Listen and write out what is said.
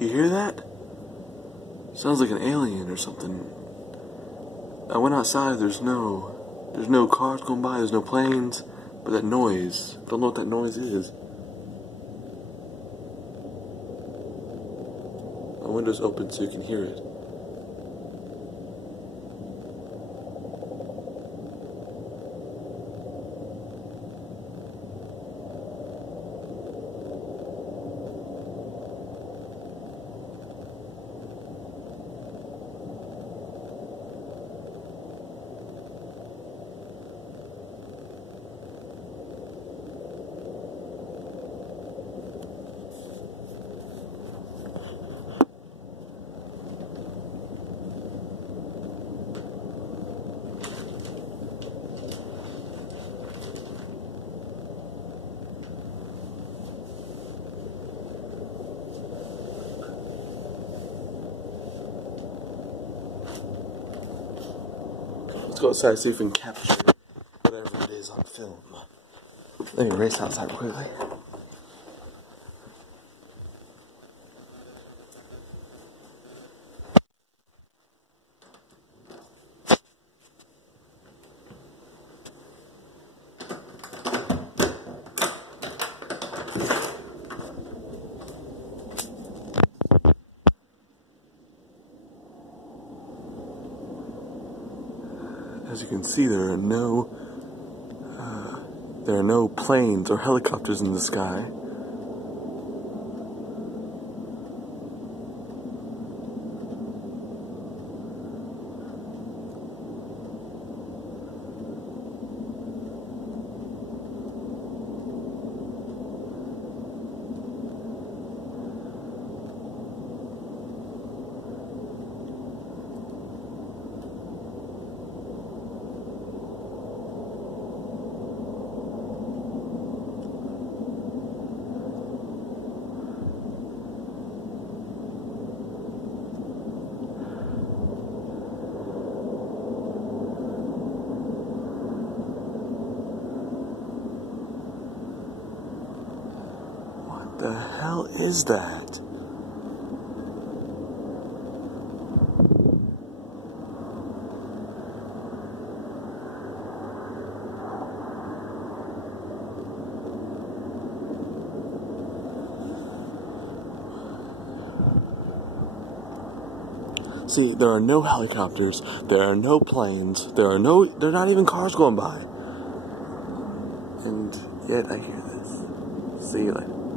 You hear that? Sounds like an alien or something. I went outside, there's no cars going by, there's no planes, but that noise, don't know what that noise is. My window's open so you can hear it. Let's go outside and see if we can capture whatever it is on film. Let me race outside quickly. As you can see, there are no planes or helicopters in the sky. What the hell is that? See, there are no helicopters, there are no planes, there are not even cars going by. And yet I hear this. See you later.